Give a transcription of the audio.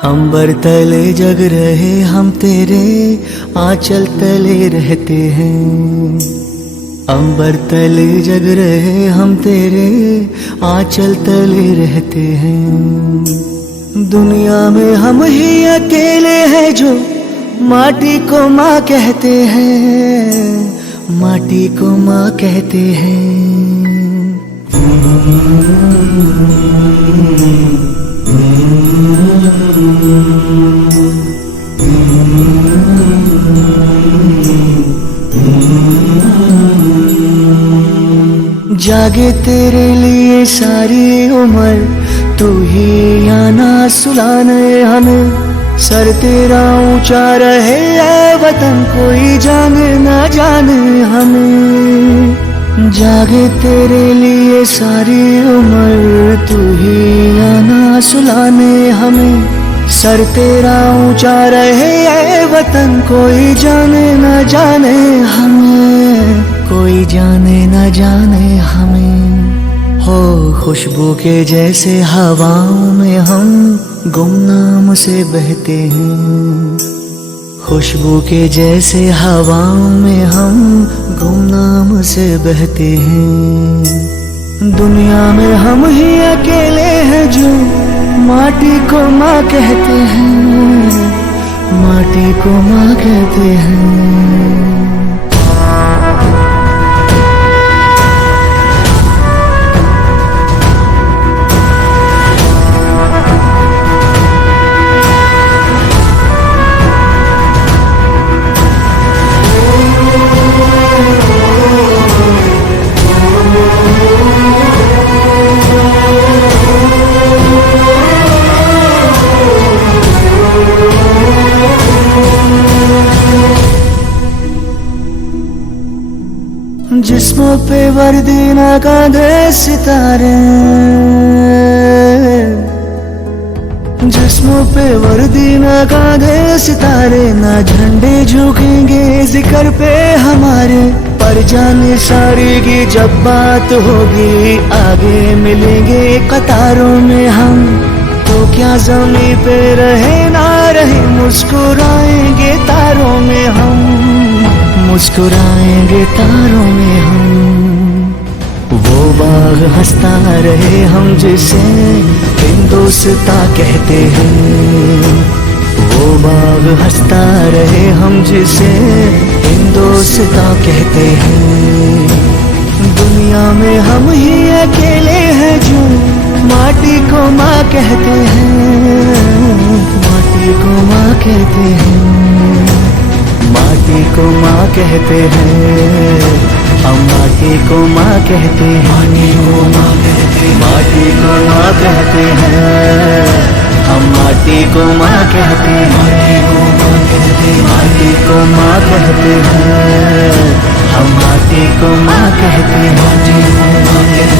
अंबर तले जग रहे हम तेरे आंचल तले रहते हैं। अंबर तले जग रहे हम तेरे आंचल तले रहते हैं। दुनिया में हम ही अकेले हैं जो माटी को माँ कहते हैं, माटी को माँ कहते हैं। जागे तेरे लिए सारी उम्र, तू ही आना सुलाने हमें। सर तेरा ऊंचा रहे ऐ वतन, कोई जाने ना जाने हमें। जागे तेरे लिए सारी उम्र, तू ही आना सुलाने हमें। सर तेरा ऊंचा रहे ऐ वतन, कोई जाने न जाने हमें, कोई जाने न जाने हमें। हो खुशबू के जैसे हवाओं में हम गुमनाम से बहते हैं। खुशबू के जैसे हवाओं में हम गुमनाम से बहते हैं। दुनिया में हम ही अकेले हैं जो माटी को माँ कहते हैं, माटी को माँ कहते हैं। जिस्मों पे वर्दी ना कांधे सितारे, जिस्मों पे वर्दी ना कांधे सितारे। ना झंडे झुकेंगे जिक्र पे हमारे, पर जाने सारी की जब बात होगी आगे मिलेंगे कतारों में हम। तो क्या ज़मीं पे रहे ना रहे, मुस्कुराएंगे तारों में हम, मुस्कुराएंगे तारों में हम। वो बाग हंसता रहे हम जिसे हिंदुस्ता कहते हैं। वो बाग हंसता रहे हम जिसे हिंदुस्ता कहते हैं। दुनिया में हम ही अकेले हैं जो माटी को माँ कहते हैं, माटी को माँ कहते हैं, माटी को माँ कहते हैं। हम माटी को माँ कहते हैं, माटी को माँ कहते हैं। हम माटी को माँ कहते हैं, माटी को माँ कहते हैं। हम माटी को माँ कहते हैं।